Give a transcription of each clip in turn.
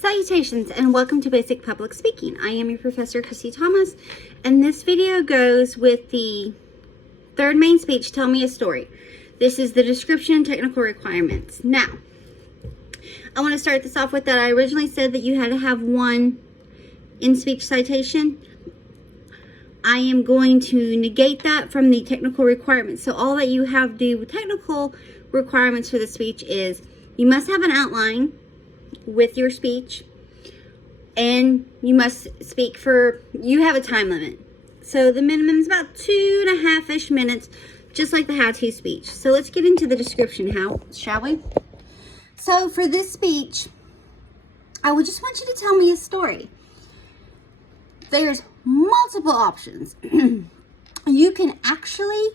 Salutations and welcome to Basic Public Speaking. I am your professor, Chrissy Thomas, and this video goes with the third main speech, Tell Me a Story. This is the description and technical requirements. Now, I want to start this off with that I originally said that you had to have one in-speech citation. I am going to negate that from the technical requirements. So all that you have to do with technical requirements for the speech is you must have an outline with your speech, and you must speak for, you have a time limit. So the minimum is about 2.5-ish minutes, just like the how-to speech. So let's get into the description, shall we? So for this speech, I would just want you to tell me a story. There's multiple options. You can actually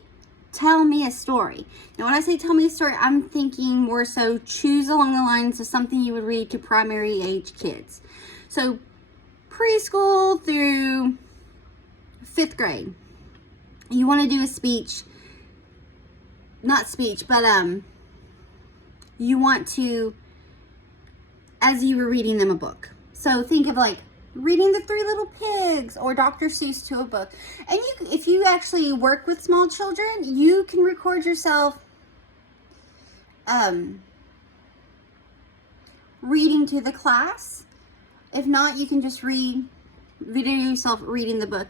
tell me a story. Now, when I say tell me a story, I'm thinking more so choose along the lines of something you would read to primary age kids. So preschool through 5th grade. You want to do a speech, not speech, but you want to, as you were reading them a book. So think of like reading The Three Little Pigs or Dr. Seuss to a book. And if you actually work with small children, you can record yourself reading to the class. If not, you can just video yourself reading the book.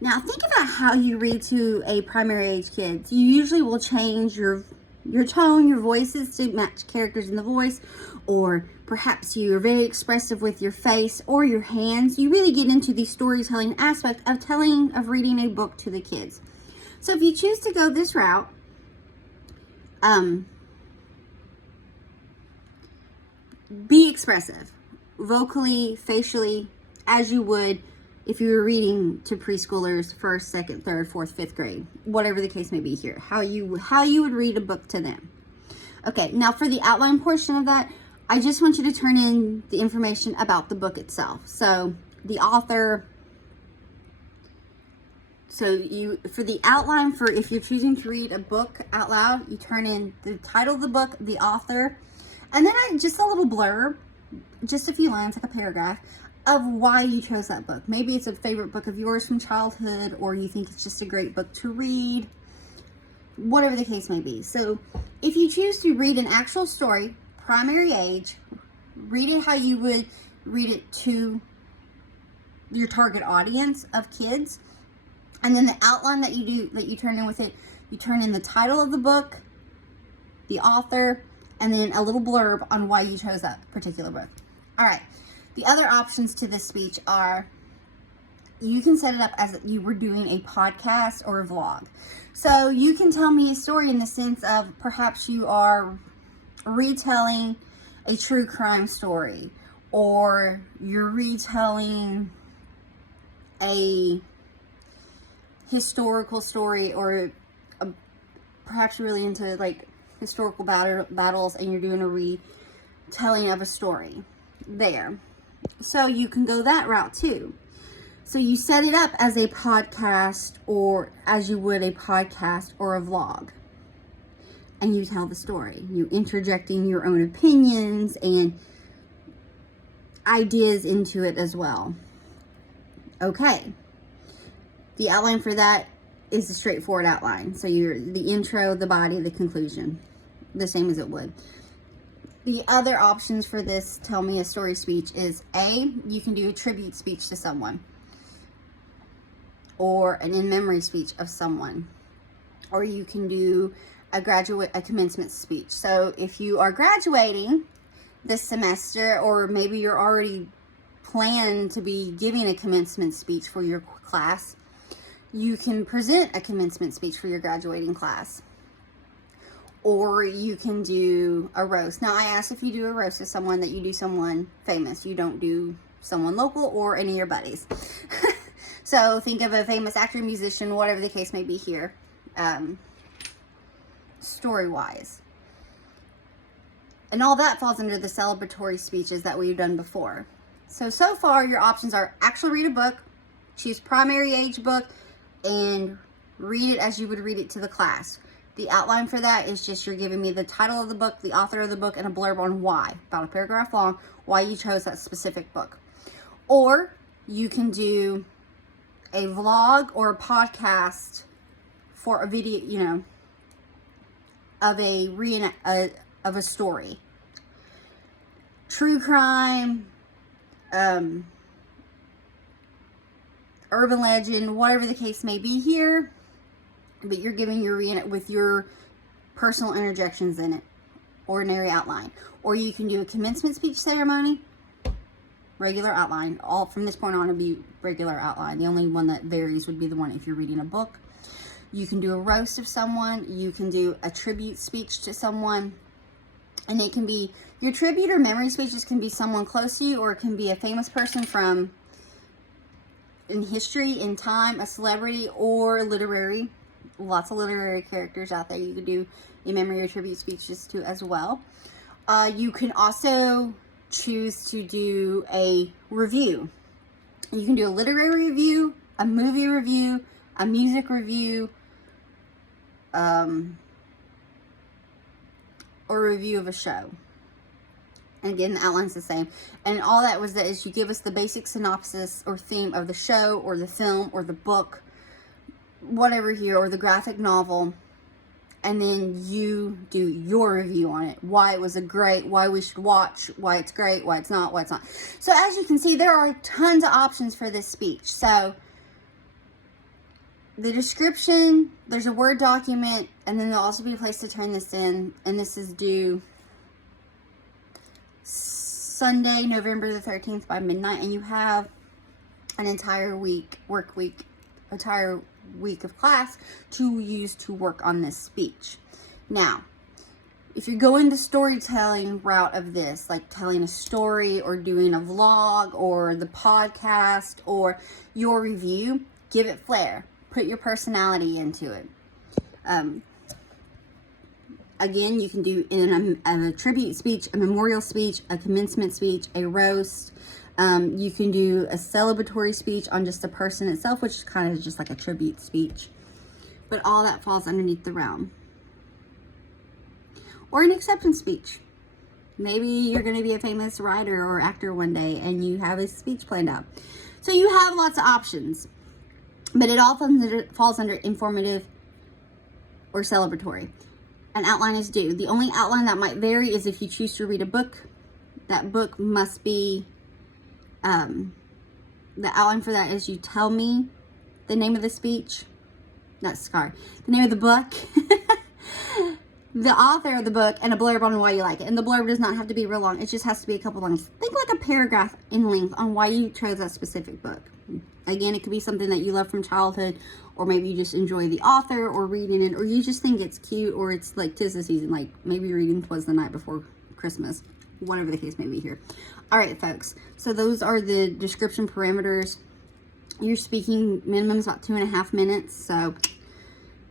Now think about how you read to a primary age kid. You usually will change your tone, your voices to match characters in the voice, or perhaps you're very expressive with your face or your hands. You really get into the storytelling aspect of reading a book to the kids. So if you choose to go this route, be expressive, vocally, facially, as you would if you were reading to preschoolers, 1st, 2nd, 3rd, 4th, 5th grade, whatever the case may be here, how you would read a book to them. Okay, now for the outline portion of that, I just want you to turn in the information about the book itself. So the author, for the outline, for if you're choosing to read a book out loud, you turn in the title of the book, the author, and then just a little blurb, just a few lines, like a paragraph, of why you chose that book. Maybe it's a favorite book of yours from childhood, or you think it's just a great book to read, whatever the case may be. So if you choose to read an actual story, primary age, read it how you would read it to your target audience of kids. And then the outline that you turn in with it, you turn in the title of the book, the author, and then a little blurb on why you chose that particular book. All right. The other options to this speech are, you can set it up as you were doing a podcast or a vlog. So you can tell me a story in the sense of perhaps you are retelling a true crime story, or you're retelling a historical story, or perhaps you're really into like historical battles and you're doing a retelling of a story there. So you can go that route too. So you set it up as a podcast, or as you would a podcast or a vlog, and you tell the story. You interjecting your own opinions and ideas into it as well. Okay. The outline for that is a straightforward outline. So you're the intro, the body, the conclusion, the same as it would. The other options for this Tell Me a Story speech is A, you can do a tribute speech to someone, or an in-memory speech of someone, or you can do a commencement speech. So if you are graduating this semester, or maybe you're already planned to be giving a commencement speech for your class, you can present a commencement speech for your graduating class. Or you can do a roast. Now, I ask if you do a roast of someone that you do someone famous. You don't do someone local or any of your buddies. So think of a famous actor, musician, whatever the case may be here, story-wise. And all that falls under the celebratory speeches that we've done before. So far, your options are actually read a book, choose primary age book, and read it as you would read it to the class. The outline for that is just you're giving me the title of the book, the author of the book, and a blurb on why, about a paragraph long, why you chose that specific book. Or you can do a vlog or a podcast for a video, you know, of a story. True crime, urban legend, whatever the case may be here, but you're giving your with your personal interjections in it, ordinary outline. Or you can do a commencement speech ceremony, regular outline. All from this point on to be regular outline. The only one that varies would be the one if you're reading a book. You can do a roast of someone. You can do a tribute speech to someone. And it can be, your tribute or memory speeches can be someone close to you, or it can be a famous person from in history, in time, a celebrity, or literary. Lots of literary characters out there you could do a memory or tribute speeches to as well. You can also choose to do a review. You can do a literary review, a movie review, a music review, or a review of a show. And again, the outline's the same. And all that was that is you give us the basic synopsis or theme of the show or the film or the book, whatever here, or the graphic novel. And then you do your review on it. Why it was why we should watch, why it's great, why it's not, why it's not. So as you can see, there are tons of options for this speech. So the description, there's a Word document, and then there'll also be a place to turn this in. And this is due Sunday, November the 13th by midnight. And you have an entire week, entire week of class to use to work on this speech. Now, if you're going the storytelling route of this, like telling a story or doing a vlog or the podcast or your review, give it flair. Put your personality into it. Again, you can do in a tribute speech, a memorial speech, a commencement speech, a roast. You can do a celebratory speech on just the person itself, which is kind of just like a tribute speech. But all that falls underneath the realm. Or an acceptance speech. Maybe you're going to be a famous writer or actor one day and you have a speech planned out. So you have lots of options. But it all falls under informative or celebratory. An outline is due. The only outline that might vary is if you choose to read a book. That book must be, the outline for that is you tell me the name of the speech. The name of the book. The author of the book, and a blurb on why you like it. And the blurb does not have to be real long. It just has to be a couple lines. Think like a paragraph in length on why you chose that specific book. Again, it could be something that you love from childhood, or maybe you just enjoy the author or reading it, or you just think it's cute, or it's like 'tis the season, like maybe reading Was the Night Before Christmas, whatever the case may be here. All right, folks. So those are the description parameters. Your speaking minimum is about 2.5 minutes. So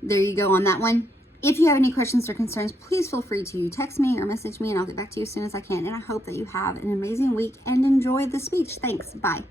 there you go on that one. If you have any questions or concerns, please feel free to text me or message me, and I'll get back to you as soon as I can. And I hope that you have an amazing week and enjoy the speech. Thanks. Bye.